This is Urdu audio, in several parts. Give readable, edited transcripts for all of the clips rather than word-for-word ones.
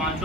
5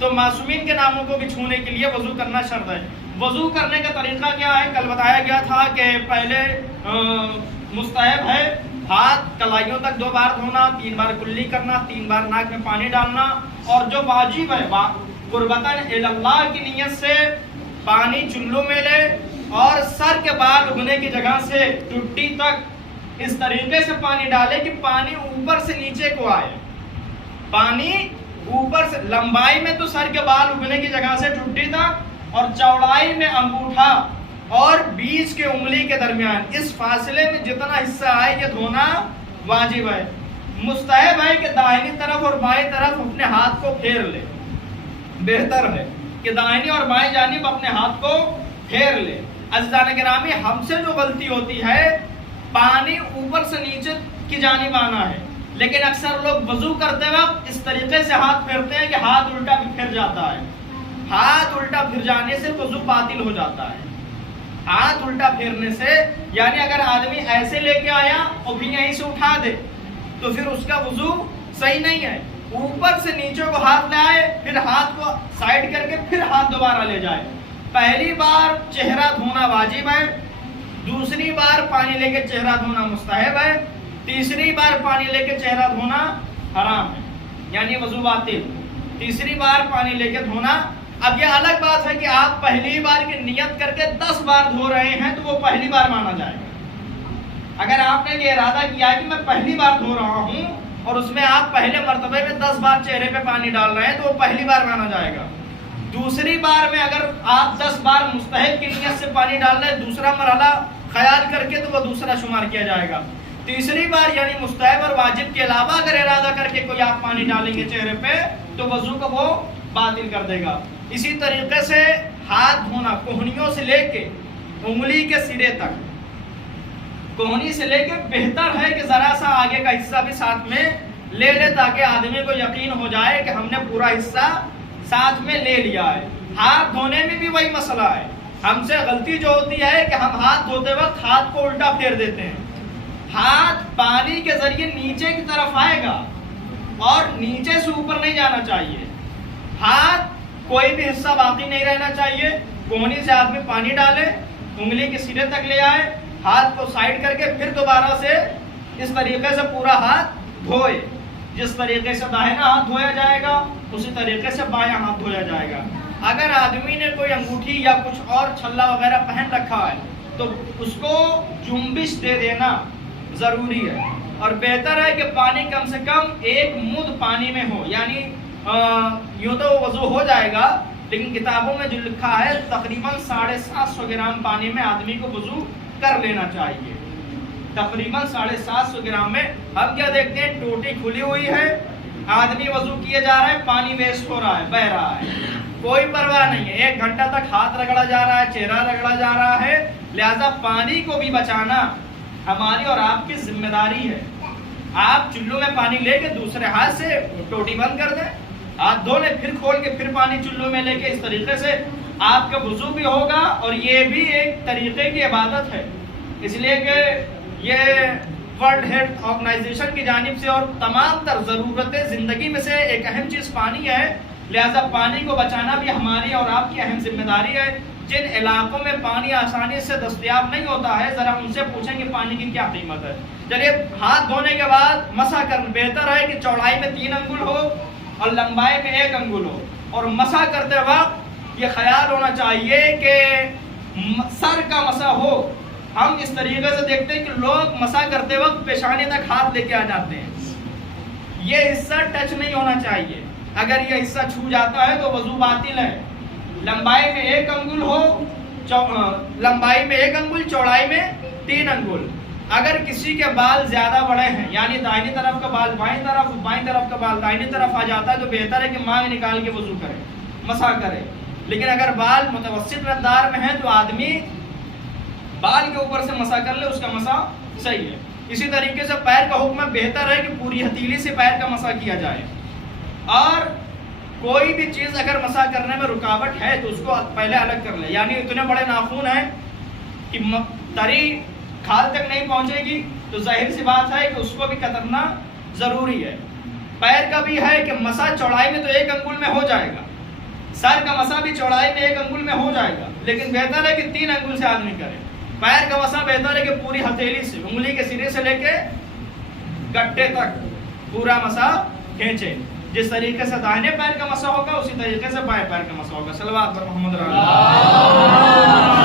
تو معصومین کے ناموں کو بھی چھونے کے لیے وضو کرنا شرط ہے۔ وضو کرنے کا طریقہ کیا ہے؟ کل بتایا گیا تھا کہ پہلے مستحب ہے ہاتھ کلائیوں تک 2 بار دھونا، 3 بار کلی کرنا، 3 بار ناک میں پانی ڈالنا، اور جو واجب ہے قربتاً اللہ کی نیت سے پانی چلو میں لے اور سر کے بال اگنے کی جگہ سے ٹٹی تک اس طریقے سے پانی ڈالے کہ پانی اوپر سے نیچے کو آئے۔ پانی اوپر سے، لمبائی میں تو سر کے بال اگنے کی جگہ سے ٹٹی تک، اور چوڑائی میں انگوٹھا اور بیچ کے انگلی کے درمیان اس فاصلے میں جتنا حصہ آئے یہ دھونا واجب ہے۔ مستحب ہے کہ داہنی طرف اور بائیں طرف اپنے ہاتھ کو پھیر لے، بہتر ہے کہ داہنی اور بائیں جانب اپنے ہاتھ کو پھیر لے۔ عزیزان گرامی، ہم سے جو غلطی ہوتی ہے پانی اوپر سے نیچے کی جانب آنا ہے، لیکن اکثر لوگ وضو کرتے وقت اس طریقے سے ہاتھ پھیرتے ہیں کہ ہاتھ الٹا بھی پھر جاتا ہے۔ ہاتھ الٹا پھر جانے سے وضو باطل ہو جاتا ہے۔ ہاتھ الٹا پھیرنے سے یعنی اگر آدمی ایسے لے کے آیا اور بھی یہیں سے اٹھا دے تو پھر اس کا وضو صحیح نہیں ہے۔ اوپر سے نیچے کو ہاتھ لے آئے، پھر ہاتھ کو سائڈ کر کے پھر ہاتھ دوبارہ لے جائے۔ پہلی بار چہرہ دھونا واجب ہے، دوسری بار پانی لے کے چہرہ دھونا مستحب ہے، تیسری بار پانی لے کے چہرہ دھونا حرام ہے، یعنی وضو باطل۔ تیسری بار پانی لے کے دھونا، اب یہ الگ بات ہے کہ آپ پہلی بار کی نیت کر کے 10 بار دھو رہے ہیں تو وہ پہلی بار مانا جائے گا۔ اگر آپ نے یہ ارادہ کیا کہ میں پہلی بار دھو رہا ہوں اور اس میں آپ پہلے مرتبے میں 10 بار چہرے پہ پانی ڈال رہے ہیں تو وہ پہلی بار مانا جائے گا۔ دوسری بار میں اگر آپ 10 بار مستحب کی نیت سے پانی ڈال رہے ہیں دوسرا مرحلہ خیال کر کے تو وہ دوسرا شمار کیا جائے گا۔ تیسری بار یعنی مستحب اور واجب کے علاوہ اگر ارادہ کر کے کوئی آپ پانی ڈالیں گے چہرے پہ تو وضو کو وہ باطل کر دے گا۔ اسی طریقے سے ہاتھ دھونا کوہنیوں سے لے کے انگلی کے سرے تک، کوہنی سے لے کے بہتر ہے کہ ذرا سا آگے کا حصہ بھی ساتھ میں لے لے تاکہ آدمی کو یقین ہو جائے کہ ہم نے پورا حصہ ساتھ میں لے لیا ہے۔ ہاتھ دھونے میں بھی وہی مسئلہ ہے، ہم سے غلطی جو ہوتی ہے کہ ہم ہاتھ دھوتے وقت ہاتھ کو الٹا پھیر دیتے ہیں۔ ہاتھ پانی کے ذریعے نیچے کی طرف آئے گا اور نیچے سے اوپر نہیں جانا چاہیے۔ ہاتھ کوئی بھی حصہ باقی نہیں رہنا چاہیے۔ کوہنی سے آدمی پانی ڈالے، انگلی کے سرے تک لے آئے، ہاتھ کو سائڈ کر کے پھر دوبارہ سے اس طریقے سے پورا ہاتھ دھوئے۔ جس طریقے سے داہنا ہاتھ دھویا جائے گا اسی طریقے سے بایاں ہاتھ دھویا جائے گا۔ اگر آدمی نے کوئی انگوٹھی یا کچھ اور چھلا وغیرہ پہن رکھا ہے تو اس کو جنبش دے دینا ضروری ہے، اور بہتر ہے کہ پانی کم سے کم 1 مد پانی میں ہو، یعنی یوں تو وضو ہو جائے گا لیکن کتابوں میں جو لکھا ہے تقریباً 750 گرام پانی میں آدمی کو وضو کر لینا چاہیے۔ تقریباً 750 گرام میں ہم کیا دیکھتے ہیں ٹوٹی کھلی ہوئی ہے، آدمی وضو کیے جا رہا ہے، پانی ویسٹ ہو رہا ہے، بہ رہا ہے، کوئی پرواہ نہیں ہے۔ 1 گھنٹہ تک ہاتھ رگڑا جا رہا ہے، چہرہ رگڑا جا رہا ہے، لہذا پانی کو بھی بچانا ہماری اور آپ کی ذمہ داری ہے۔ آپ چلو میں پانی لے کے دوسرے ہاتھ سے ٹوٹی بند کر دیں، ہاتھ دھو لیں، پھر کھول کے پھر پانی چلو میں لے کے، اس طریقے سے آپ کا وضو بھی ہوگا اور یہ بھی ایک طریقے کی عبادت ہے۔ اس لیے کہ یہ ورلڈ ہیلتھ آرگنائزیشن کی جانب سے اور تمام تر ضرورت زندگی میں سے ایک اہم چیز پانی ہے، لہذا پانی کو بچانا بھی ہماری اور آپ کی اہم ذمہ داری ہے۔ جن علاقوں میں پانی آسانی سے دستیاب نہیں ہوتا ہے ذرا ان سے پوچھیں کہ پانی کی کیا قیمت ہے۔ چلیے، ہاتھ دھونے کے بعد مسح کرنا بہتر ہے کہ چوڑائی میں 3 انگل ہو اور لمبائی میں 1 انگل ہو، اور مسح کرتے وقت یہ خیال ہونا چاہیے کہ سر کا مسح ہو۔ ہم اس طریقے سے دیکھتے ہیں کہ لوگ مسح کرتے وقت پیشانی تک ہاتھ لے کے آ جاتے ہیں، یہ حصہ ٹچ نہیں ہونا چاہیے۔ اگر یہ حصہ چھو جاتا ہے تو وضو باطل ہے۔ لمبائی میں 1 انگل ہو، لمبائی میں 1 انگل، چوڑائی میں 3 انگل۔ اگر کسی کے بال زیادہ بڑے ہیں یعنی دائنی طرف کا بال بائیں طرف، بائیں طرف کا بال دائنی طرف آ جاتا ہے تو بہتر ہے کہ مانگ نکال کے وضو کرے، مسح کرے۔ لیکن اگر بال متوسط مقدار میں ہیں تو آدمی بال کے اوپر سے مسح کر لے، اس کا مسح صحیح ہے۔ اسی طریقے سے پیر کا حکم بہتر ہے کہ پوری ہتھیلی سے پیر کا مسح کیا جائے، اور کوئی بھی چیز اگر مسح کرنے میں رکاوٹ ہے تو اس کو پہلے الگ کر لے، یعنی اتنے بڑے ناخن ہیں کہ تری کھال تک نہیں پہنچے گی تو ظاہر سی بات ہے کہ اس کو بھی کترنا ضروری ہے۔ پیر کا بھی ہے کہ مسح چوڑائی میں تو 1 انگل میں ہو جائے گا، سر کا مسا بھی چوڑائی میں 1 انگل میں ہو جائے گا، لیکن بہتر ہے کہ 3 انگل سے آدمی کرے۔ پیر کا مسا بہتر ہے کہ پوری ہتھیلی سے، انگلی کے سرے سے لے کے گٹے تک پورا مسا کھینچے۔ جس طریقے سے دائنے پیر کا مسا ہوگا اسی طریقے سے بائیں پیر کا مسا ہوگا۔ صلوات پر محمد رسول اللہ۔